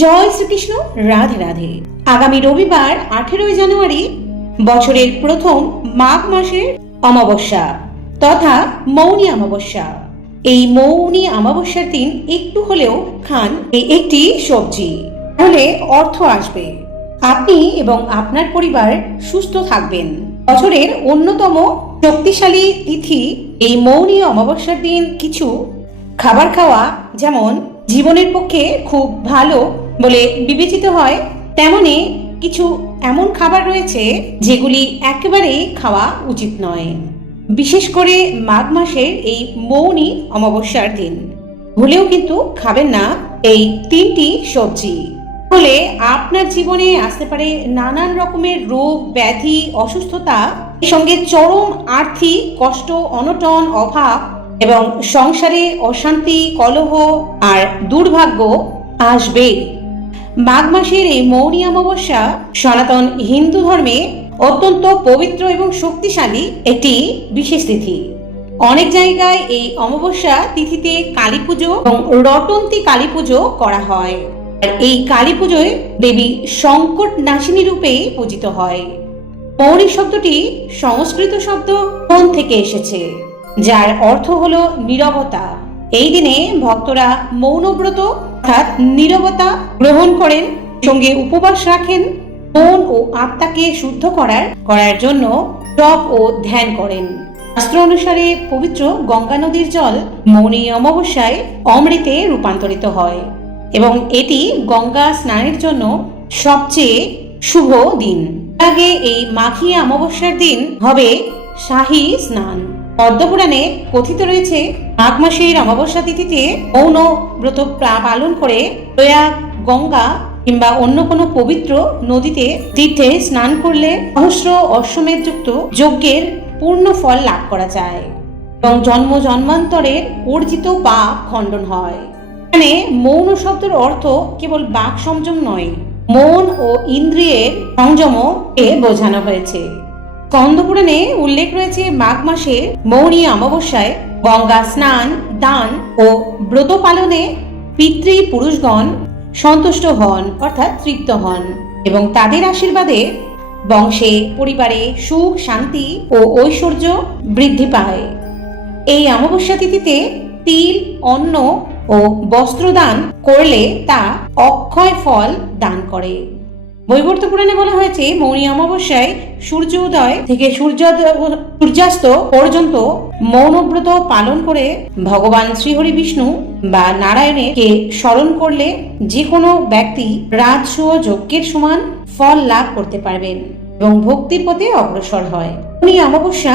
জয় শ্রীকৃষ্ণ। রাধে রাধে। আগামী রবিবার 18 জানুয়ারি বছরের প্রথম মাঘ মাসের অমাবস্যা তথা মৌনী অমাবস্যা। এই মৌনী অমাবস্যার দিন একটু হলেও খান এই একটি সবজি, তাহলে অর্থ আসবে, আপনি এবং আপনার পরিবার সুস্থ থাকবেন। বছরের অন্যতম শক্তিশালী তিথি এই মৌনী অমাবস্যার দিন কিছু খাবার খাওয়া যেমন জীবনের পক্ষে খুব ভালো বলে বিবেচিত হয়, তেমনি কিছু এমন খাবার রয়েছে যেগুলি একেবারেই খাওয়া উচিত নয়, বিশেষ করে মাঘ মাসের এই মৌনী অমাবস্যার দিন। ভুলেও কিন্তু খাবেন না এই তিনটি সবজি, ফলে আপনার জীবনে আসতে পারে নানান রকমের রোগ ব্যাধি অসুস্থতা, সঙ্গে চরম আর্থিক কষ্ট অনটন অভাব এবং সংসারে অশান্তি কলহ আর দুর্ভাগ্য আসবে। মাঘ মাসের এই মৌনী অমাবস্যা সনাতন হিন্দু ধর্মে অত্যন্ত পবিত্র এবং শক্তিশালী একটি বিশেষ তিথি। অনেক জায়গায় এই অমাবস্যা তিথিতে কালী পুজো এবং রটন্তী কালী পুজো করা হয়, আর এই কালী পুজোয় দেবী সংকট নাশিনী রূপে পূজিত হয়। মৌনী শব্দটি সংস্কৃত শব্দ মন থেকে এসেছে, যার অর্থ হলো নীরবতা। এই দিনে ভক্তরা মৌনব্রত অর্থাৎ নীরবতা গ্রহণ করেন, সঙ্গে উপবাস রাখেন, মন ও আত্মাকে শুদ্ধ করার জন্য জপ ও ধ্যান করেন। শাস্ত্র অনুসারে পবিত্র গঙ্গা নদীর জল মৌনী অমাবস্যায় অমৃতে রূপান্তরিত হয় এবং এটি গঙ্গা স্নানের জন্য সবচেয়ে শুভ দিন। আগে এই মাঘী অমাবস্যার দিন হবে শাহী স্নান। পদ্মপুরাণে কথিত রয়েছে, মাঘ মাসের অমাবস্যা তিথিতে মৌন ব্রত পালন করে প্রয়াগ গঙ্গা কিংবা অন্য কোনো পবিত্র নদীতে তীর্থে স্নান করলে সহস্র অশ্বমেধ যুক্ত যজ্ঞের পূর্ণ ফল লাভ করা যায় এবং জন্ম জন্মান্তরের অর্জিত পাপ খণ্ডন হয়। এখানে মৌন শব্দের অর্থ কেবল বাক সংযম নয়, মন ও ইন্দ্রিয়ের সংযমকে বোঝানো হয়েছে। স্কন্দপুরাণে উল্লেখ রয়েছে, মাঘ মাসে মৌনী অমাবস্যায় গঙ্গা স্নান দান ও ব্রত পালনে পিতৃ পুরুষগণ সন্তুষ্ট হন অর্থাৎ তৃপ্ত হন এবং তাদের আশীর্বাদে বংশে পরিবারে সুখ শান্তি ও ঐশ্বর্য বৃদ্ধি পায়। এই অমাবস্যা তিথিতে তিল অন্ন ও বস্ত্র দান করলে তা অক্ষয় ফল দান করে। বৈবর্ত পুরাণে বলা হয়েছে, মৌনী অমাবস্যায় সূর্য উদয় থেকে সূর্যাস্ত পর্যন্ত মৌনব্রত পালন করে ভগবান শ্রীহরি বিষ্ণু বা নারায়ণকে স্মরণ করলে যে কোনো ব্যক্তি রাজস্ব যজ্ঞের সমান ফল লাভ করতে পারবেন এবং ভক্তির পথে অগ্রসর হয়। মৌনী অমাবস্যা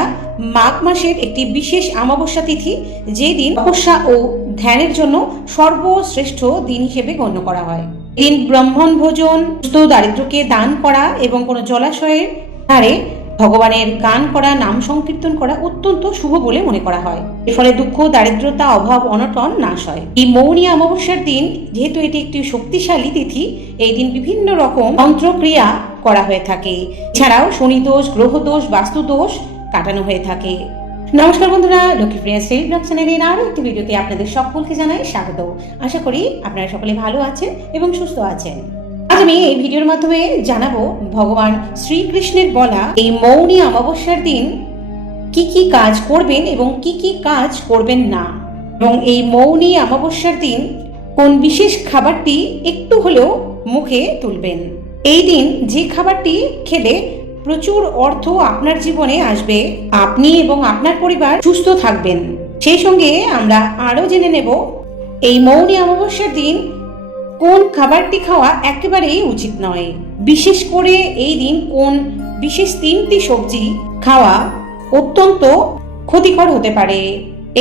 মাঘ মাসের একটি বিশেষ অমাবস্যা তিথি, যে দিন তপস্যা ও ধ্যানের জন্য সর্বশ্রেষ্ঠ দিন হিসেবে গণ্য করা হয়। দিন ব্রাহ্মণ ভোজন, দারিদ্রকে দান করা এবং কোনো জলাশয়ের ধারে ভগবানের গান করা নাম সংকীর্তন করা অত্যন্ত শুভ বলে মনে করা হয়। এর ফলে দুঃখ দারিদ্রতা অভাব অনটন নাশ হয়। এই মৌনী অমাবস্যার দিন যেহেতু এটি একটি শক্তিশালী তিথি, এই দিন বিভিন্ন রকম তন্ত্রক্রিয়া করা হয়ে থাকে। এছাড়াও শনি দোষ, গ্রহ দোষ, বাস্তু দোষ কাটানো হয়ে থাকে। নমস্কার বন্ধুরা, লক্ষ্মীপ্রিয়া স্টাইল ব্লগ চ্যানেলের আরও একটি ভিডিওতে আপনাদের সকলকে জানাই স্বাগত। আশা করি আপনারা সকলে ভালো আছেন এবং সুস্থ আছেন। আজ আমি এই ভিডিওর মাধ্যমে জানাবো ভগবান শ্রীকৃষ্ণের বলা এই মৌনী অমাবস্যার দিন কি কি কাজ করবেন এবং কি কি কাজ করবেন না, এবং এই মৌনী অমাবস্যার দিন কোন বিশেষ খাবারটি একটু হলেও মুখে তুলবেন। এই দিন যে খাবারটি খেলে প্রচুর অর্থ আপনার জীবনে আসবে, আপনি এবং আপনার পরিবার সুস্থ থাকবেন। সেই সঙ্গে আমরা আরো জেনে নেব এই মৌনী অমাবস্যার দিন কোন খাবারটি খাওয়া একেবারেই উচিত নয়, বিশেষ করে এই দিন কোন বিশেষ তিনটি সবজি খাওয়া অত্যন্ত ক্ষতিকর হতে পারে।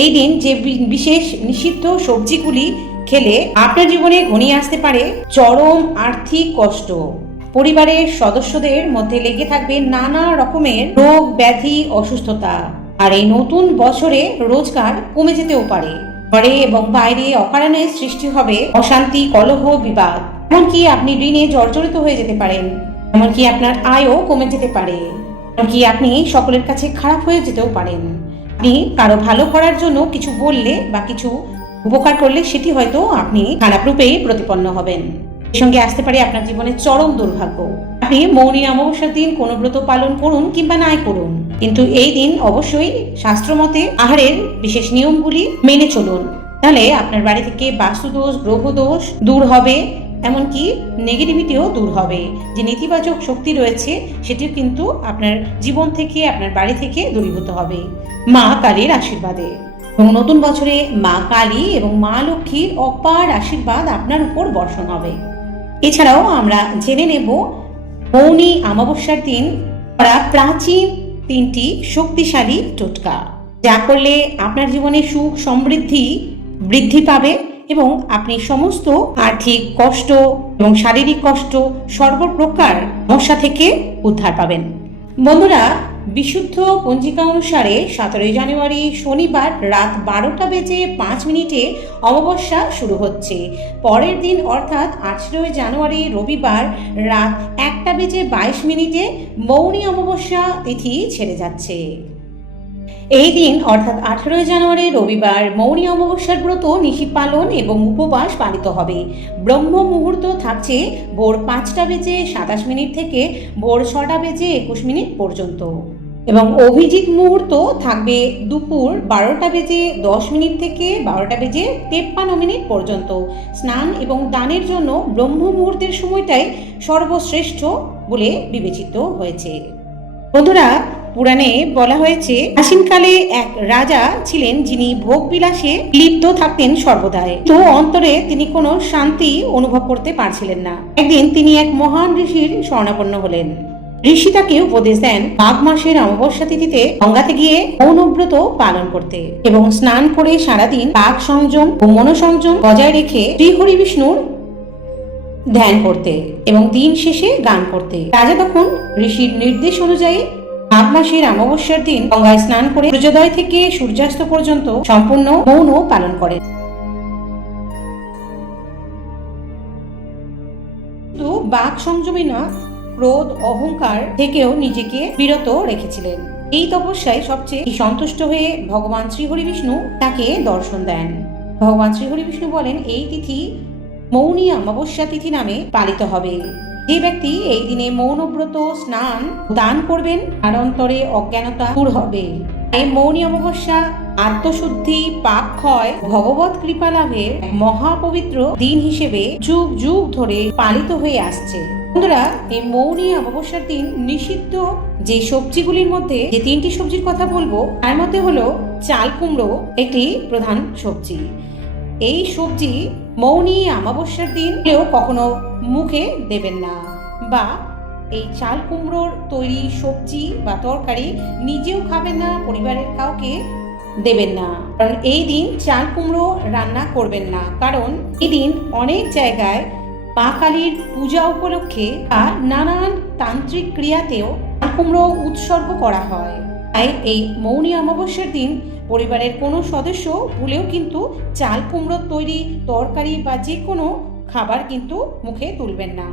এই দিন যে বিশেষ নিষিদ্ধ সবজিগুলি খেলে আপনার জীবনে ঘনিয়ে আসতে পারে চরম আর্থিক কষ্ট, পরিবারের সদস্যদের মধ্যে লেগে থাকবে নানা রকমের রোগ ব্যাধি অসুস্থতা, আর এই নতুন বছরে রোজগার কমে যেতেও পারে। ঘরে এবং বাইরে অকারণে সৃষ্টি হবে অশান্তি কলহ বিবাদ, এমনকি আপনি ঋণে জর্জরিত হয়ে যেতে পারেন, এমনকি আপনার আয়ও কমে যেতে পারে, এমনকি আপনি সকলের কাছে খারাপ হয়ে যেতেও পারেন। আপনি কারো ভালো করার জন্য কিছু বললে বা কিছু উপকার করলে সেটি হয়তো আপনি খারাপ রূপেই প্রতিপন্ন হবেন। এর সঙ্গে আসতে পারে আপনার জীবনে চরম দুর্ভাগ্য। আপনি মৌনী অমাবস্যার দিন কোনো ব্রত পালন করুন কিংবা নাই করুন, কিন্তু এই দিন অবশ্যই শাস্ত্রমতে আহারের বিশেষ নিয়মগুলি মেনে চলুন। তাহলে আপনার বাড়ি থেকে বাস্তুদোষ, গ্রহ দোষ দূর হবে, এমনকি নেগেটিভিটিও দূর হবে। যে নেতিবাচক শক্তি রয়েছে সেটিও কিন্তু আপনার জীবন থেকে, আপনার বাড়ি থেকে দূরীভূত হবে মা কালীর আশীর্বাদে। এবং নতুন বছরে মা কালী এবং মা লক্ষ্মীর অপার আশীর্বাদ আপনার উপর বর্ষণ হবে। এছাড়াও আমরা জেনে নেব মৌনী অমাবস্যার দিন করা প্রাচীন 3টি শক্তিশালী টোটকা, যা করলে আপনার জীবনে সুখ সমৃদ্ধি বৃদ্ধি পাবে এবং আপনি সমস্ত আর্থিক কষ্ট এবং শারীরিক কষ্ট সর্বপ্রকার সমস্যা থেকে উদ্ধার পাবেন। বন্ধুরা, বিশুদ্ধ পঞ্জিকা অনুসারে 17 জানুয়ারি শনিবার রাত 12:05 অমাবস্যা শুরু হচ্ছে। পরের দিন অর্থাৎ 18 জানুয়ারি রবিবার রাত 1:22 মৌনী অমাবস্যা তিথি ছেড়ে যাচ্ছে। এই দিন অর্থাৎ 18 জানুয়ারি রবিবার মৌনী অমাবস্যার ব্রত নিশি পালন এবং উপবাস পালিত হবে। ব্রহ্ম মুহূর্ত থাকছে ভোর 5:27 থেকে ভোর 6:21 পর্যন্ত এবং অভিজিৎ মুহূর্ত থাকবে দুপুর 12:10 থেকে 12:53 পর্যন্ত। স্নান এবং দানের জন্য ব্রহ্ম মুহূর্তের সময়টাই সর্বশ্রেষ্ঠ বলে বিবেচিত হয়েছে। বন্ধুরা, পুরাণে বলা হয়েছে প্রাচীনকালে এক রাজা ছিলেন যিনি ভোগ বিলাসে লিপ্ত থাকতেন সর্বদাই, তো অন্তরে তিনি কোনো শান্তি অনুভব করতে পারছিলেন না। একদিন তিনি এক মহান ঋষির শরণাপন্ন হলেন। ঋষি তাকে উপদেশ দেন মাঘ মাসের অমাবস্যা তিথিতে গঙ্গাতে গিয়ে মৌনব্রত পালন করতে এবং স্নান করে সারাদিন বাক সংযম ও মনোসংযম বজায় রেখে শ্রীহরি বিষ্ণুর ধ্যান করতে এবং দিন শেষে গান করতে। রাজা তখন ঋষির নির্দেশ অনুযায়ী মাঘ মাসের অমাবস্যার দিন গঙ্গায় স্নান করে সূর্যোদয় থেকে সূর্যাস্ত পর্যন্ত সম্পূর্ণ মৌন পালন করেন। কিন্তু বাক সংযমী না, ক্রোধ অহংকার থেকেও নিজেকে বিরত রেখেছিলেন। এই তপস্যায় সবচেয়ে সন্তুষ্ট হয়ে ভগবান শ্রীহরি বিষ্ণু তাকে দর্শন দেন। ভগবান শ্রীহরি বিষ্ণু বলেন, এই তিথি মৌনী অমাবস্যা তিথি নামে পালিত হবে। যে ব্যক্তি এই দিনে মৌনব্রত, স্নান, দান করবেন তার অন্তরে অজ্ঞানতা দূর হবে। এই মৌনী অমাবস্যা আত্মশুদ্ধি, পাপ ক্ষয়, ভগবত কৃপা লাভের মহাপবিত্র দিন হিসেবে যুগ যুগ ধরে পালিত হয়ে আসছে। বন্ধুরা, এই মৌনী অমাবস্যার দিন নিষিদ্ধ যে সবজিগুলির মধ্যে যে 3টি সবজির কথা বলবো তার মধ্যে হলো চাল কুমড়ো একটি প্রধান সবজি। এই সবজি মৌনী অমাবস্যার দিন কেউ কখনো মুখে দেবেন না, বা এই চাল কুমড়োর তৈরি সবজি বা তরকারি নিজেও খাবেন না, পরিবারের কাউকে দেবেন না। কারণ এই দিন চাল কুমড়ো রান্না করবেন না, কারণ এই দিন অনেক জায়গায় মা কালীর পূজা উপলক্ষে বা নানান তান্ত্রিক ক্রিয়াতেও চাল কুমড়ো উৎসর্গ করা হয়। তাই এই মৌনী অমাবস্যার দিন পরিবারের কোনো সদস্য ভুলেও কিন্তু চাল কুমড়োর তৈরি তরকারি বা যে কোনো খাবার কিন্তু মুখে তুলবেন না।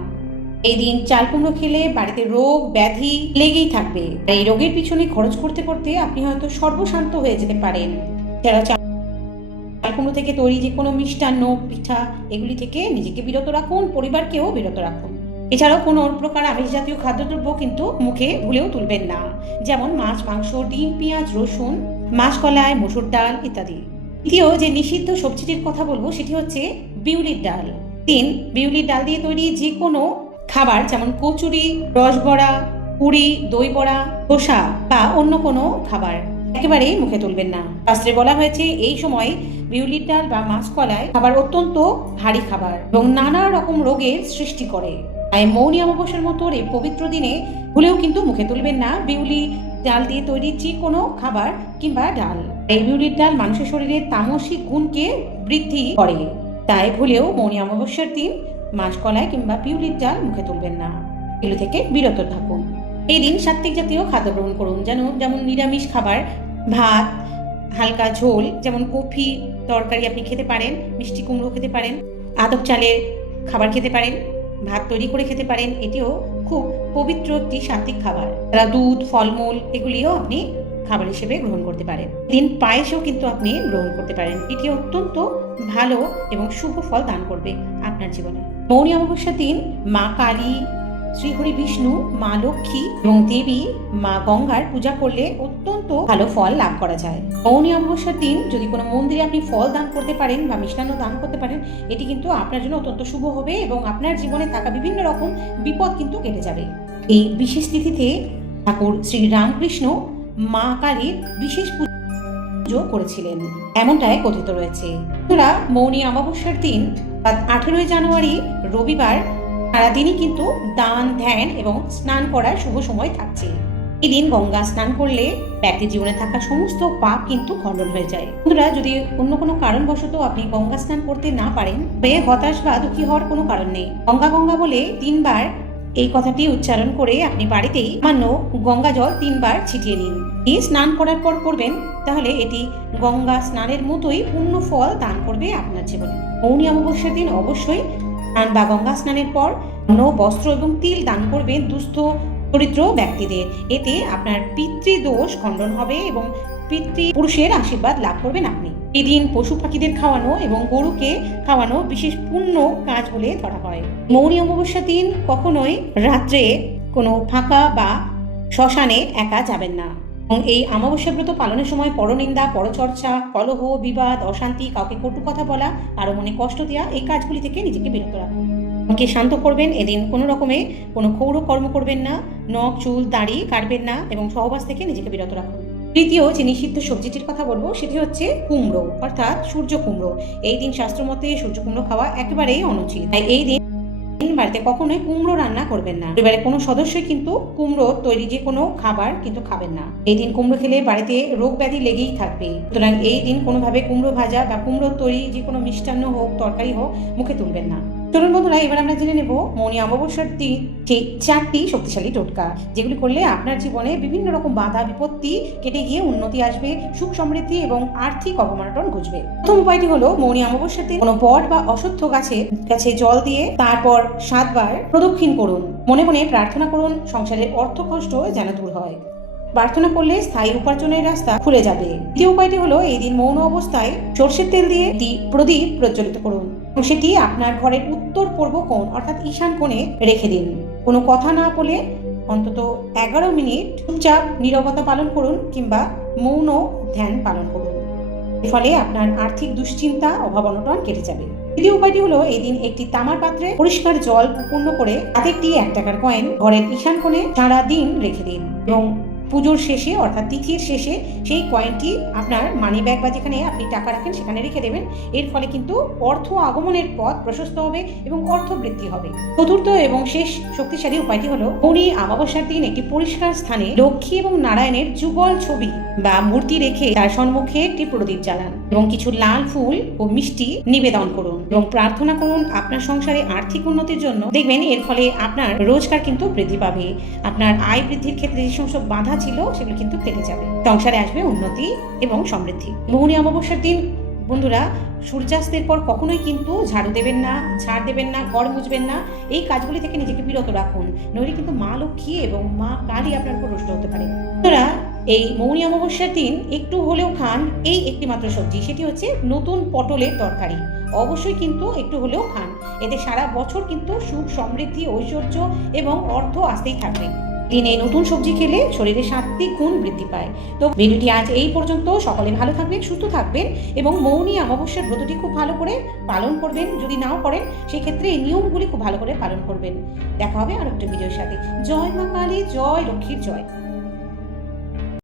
এই দিন চাল কুমড়ো খেলে বাড়িতে রোগ ব্যাধি লেগেই থাকবে। এই রোগের পিছনে খরচ করতে করতে আপনি হয়তো সর্বশান্ত হয়ে যেতে পারেন। চাল কুমড়ো থেকে তৈরি যে কোনো মিষ্টান্ন, পিঠা এগুলি থেকে নিজেকে বিরত রাখুন, পরিবারকেও বিরত রাখুন। এছাড়াও কোনো প্রকার আমিষ জাতীয় খাদ্যদ্রব্য কিন্তু মুখে ভুলেও তুলবেন না, যেমন মাছ, মাংস, ডিম, পেঁয়াজ, রসুন, মাসকলাই, মসুর ডাল ইত্যাদি। দ্বিতীয় যে নিষিদ্ধ সবজিটির কথা বলবো সেটি হচ্ছে বিউলির ডাল। বিউলির ডাল দিয়ে তৈরি যে কোনো খাবার, যেমন কচুরি, রসবড়া, পুরি, দই বড়া, ধোসা বা অন্য কোনো খাবার একেবারেই মুখে তুলবেন না। শাস্ত্রে বলা হয়েছে এই সময় বিউলির ডাল বা মাসকলাই খাবার অত্যন্ত ভারী খাবার এবং নানা রকম রোগের সৃষ্টি করে। তাই মৌনী অমাবস্যার মতো এই পবিত্র দিনে ভুলেও কিন্তু মুখে তুলবেন না বিউলি ডাল দিয়ে তৈরি যে কোনো খাবার কিংবা ডাল। এই বিউলির ডাল মানুষের শরীরে তামসিক গুণকে বৃদ্ধি করে, তাই ভুলেও মৌনী অমাবস্যার দিন মাসকলাই কিংবা বিউলির ডাল মুখে তুলবেন না। এগুলো থেকে বিরত থাকুন। এই দিন সাত্ত্বিক জাতীয় খাদ্য গ্রহণ করুন, যেমন নিরামিষ খাবার, ভাত, হালকা ঝোল, যেমন কফি তরকারি আপনি খেতে পারেন, মিষ্টি কুমড়ো খেতে পারেন, আতপ চালের খাবার খেতে পারেন, ভাত তৈরি করে খেতে পারেন। এটিও খুব পবিত্র একটি সাত্ত্বিক খাবার। তারা দুধ, ফলমূল এগুলিও আপনি খাবার হিসেবে গ্রহণ করতে পারেন। দিন পায়েসও কিন্তু আপনি গ্রহণ করতে পারেন। এটি অত্যন্ত ভালো এবং শুভ ফল দান করবে আপনার জীবনে। মৌনী অমাবস্যার দিন মা কালী, শ্রীহরি বিষ্ণু, মা লক্ষ্মী এবং দেবী মা গঙ্গার পূজা করলে অত্যন্ত ভালো ফল লাভ করা যায়। মৌনী অমাবস্যার দিন যদি কোনো মন্দিরে আপনি ফল দান করতে পারেন বা মিষ্টান্ন দান করতে পারেন, এটি কিন্তু আপনার জন্য অত্যন্ত শুভ হবে এবং আপনার জীবনে থাকা বিভিন্ন রকম বিপদ কিন্তু কেটে যাবে। এই বিশেষ তিথিতে ঠাকুর শ্রী রামকৃষ্ণ মা কালীর বিশেষ পুজো করেছিলেন, এমনটাই কথিত রয়েছে। মৌনী অমাবস্যার দিন 18 জানুয়ারি রবিবার সারাদিনই কিন্তু দান, ধ্যান এবং স্নান করার শুভ সময় থাকছে। এই দিন গঙ্গা স্নান করলে ব্যক্তির জীবনে থাকা সমস্ত পাপ কিন্তু খণ্ডন হয়ে যায়। বন্ধুরা, যদি অন্য কোনো কারণবশত আপনি গঙ্গা স্নান করতে না পারেন, তবে হতাশ বা দুঃখী হওয়ার কোনো কারণ নেই। গঙ্গা গঙ্গা বলে 3 বার এই কথাটি উচ্চারণ করে আপনি বাড়িতেই সামান্য গঙ্গা জল 3 বার ছিটিয়ে নিন। এই স্নান করার পর করবেন, তাহলে এটি গঙ্গা স্নানের মতোই পূর্ণ ফল দান করবে আপনার জীবনে। মৌনী অমাবস্যার দিন অবশ্যই স্নান বা গঙ্গা স্নানের পর বস্ত্র এবং তিল দান করবেন দুস্থ দরিদ্র ব্যক্তিদের। এতে আপনার পিতৃদোষ খণ্ডন হবে এবং পিতৃপুরুষের আশীর্বাদ লাভ করবেন আপনি। এই দিন পশু পাখিদের খাওয়ানো এবং গরুকে খাওয়ানো বিশেষ পুণ্য কাজ বলে ধরা হয়। মৌনী অমাবস্যার দিন কখনোই রাত্রে কোনো ফাঁকা বা শ্মশানে একা যাবেন না। এবং এই অমাবস্যা ব্রত পালনের সময় পরনিন্দা, পরচর্চা, কলহ, বিবাদ, অশান্তি, কাউকে কটু কথা বলা, কারো মনে কষ্ট দেওয়া, এই কাজগুলি থেকে নিজেকে বিরত রাখুন। মনকে শান্ত করবেন। এদিন কোনো রকমে কোনো ক্ষৌর কর্ম করবেন না, নখ, চুল, দাড়ি কাটবেন না এবং সহবাস থেকে নিজেকে বিরত রাখুন। তৃতীয় যে নিষিদ্ধ সবজিটির কথা বলবো সেটি হচ্ছে কুমড়ো, অর্থাৎ সূর্য কুমড়ো। এই দিন শাস্ত্রমতে সূর্য কুমড়ো খাওয়া একেবারেই অনুচিত। তাই এই দিন বাড়িতে কখনোই কুমড়ো রান্না করবেন না। পরিবারের কোনো সদস্যই কিন্তু কুমড়ো তৈরি যে কোনো খাবার কিন্তু খাবেন না। এই দিন কুমড়ো খেলে বাড়িতে রোগ ব্যাধি লেগেই থাকবে। সুতরাং এই দিন কোনোভাবে কুমড়ো ভাজা বা কুমড়ো তৈরি যে কোনো মিষ্টান্ন হোক, তরকারি হোক, মুখে তুলবেন না। চলুন বন্ধুরা, এবার আমরা জেনে নেব মৌনী অমাবস্যার দিন ঠিক 4টি শক্তিশালী টোটকা, যেগুলি করলে আপনার জীবনে বিভিন্ন রকম বাধা বিপত্তি কেটে গিয়ে উন্নতি আসবে, সুখ সমৃদ্ধি এবং আর্থিক অবমানন ঘটবে। প্রথম উপায়টি হলো মৌনী অমাবস্যার দিন কোনো বট বা অশ্বত্থ গাছে জল দিয়ে তারপর 7 বার প্রদক্ষিণ করুন। মনে মনে প্রার্থনা করুন সংসারের অর্থ কষ্ট যেন দূর হয়। প্রার্থনা করলে স্থায়ী উপার্জনের রাস্তা খুলে যাবে। দ্বিতীয় উপায়টি হলো এই দিন মৌন অবস্থায় সর্ষের তেল দিয়ে একটি প্রদীপ প্রজ্বলিত করুন এবং সেটি আপনার ঘরের উত্তর পূর্ব কোণ অর্থাৎ ঈশান কোণে রেখে দিন। কোনো কথা না বলে অন্তত 11 মিনিট চুপচাপ নীরবতা পালন করুন কিংবা মৌন ধ্যান পালন করুন। এর ফলে আপনার আর্থিক দুশ্চিন্তা, অভাব অনটন কেটে যাবে। তৃতীয় উপায়টি হলো এই দিন একটি তামার পাত্রে পরিষ্কার জল পূর্ণ করে তাতে একটি 1 টাকার কয়েন ঘরের ঈশান কোণে সারা দিন রেখে দিন এবং পুজোর শেষে অর্থাৎ তিথির শেষে সেই কয়েনটি আপনার মানি ব্যাগ বা যেখানে আপনি টাকা রাখেন সেখানে রেখে দেবেন। এর ফলে কিন্তু অর্থ আগমনের পথ প্রশস্ত হবে এবং অর্থ বৃদ্ধি হবে। চতুর্থ এবং শেষ শক্তিশালী উপায়টি হলো মৌনী অমাবস্যার দিন একটি পরিষ্কার স্থানে লক্ষ্মী এবং নারায়ণের যুগল ছবি বা মূর্তি রেখে তার সম্মুখে একটি প্রদীপ জ্বালান এবং কিছু লাল ফুল ও মিষ্টি নিবেদন করুন এবং প্রার্থনা করুন আপনার সংসারে আর্থিক উন্নতির জন্য। দেখবেন এর ফলে আপনার রোজগার কিন্তু বৃদ্ধি পাবে, আপনার আয় বৃদ্ধির ক্ষেত্রে যে সমস্ত বাধা ছিল সেগুলো কিন্তু কেটে যাবে, সংসারে আসবে উন্নতি এবং সমৃদ্ধি। মৌনী অমাবস্যার দিন বন্ধুরা সূর্যাস্তের পর কখনোই কিন্তু ঝাড়ু দেবেন না, ঝাড় দেবেন না, ঘর মুছবেন না। এই কাজগুলি থেকে নিজেকে বিরত রাখুন, নইলে কিন্তু মা লক্ষ্মী এবং মা কালী আপনার উপর রুষ্ট হতে পারে। বন্ধুরা, এই মৌনী অমাবস্যার দিন একটু হলেও খান এই একটি মাত্র সবজি, সেটি হচ্ছে নতুন পটলের তরকারি। অবশ্যই কিন্তু একটু হলেও খান, এতে সারা বছর কিন্তু সুখ সমৃদ্ধি, ঐশ্বর্য এবং অর্থ আসতেই থাকবে। দিনে নতুন সবজি খেলে শরীরে 7টি গুণ বৃদ্ধি পায়। তো ভিডিওটি আজ এই পর্যন্ত। সকলে ভালো থাকবেন, সুস্থ থাকবেন এবং মৌনী অমাবস্যার ব্রতটি খুব ভালো করে পালন করবেন। যদি নাও করেন সেই ক্ষেত্রে এই নিয়মগুলি খুব ভালো করে পালন করবেন। দেখা হবে আর একটা ভিডিওর সাথে। জয় মা কালী, জয় লক্ষ্মীর জয়।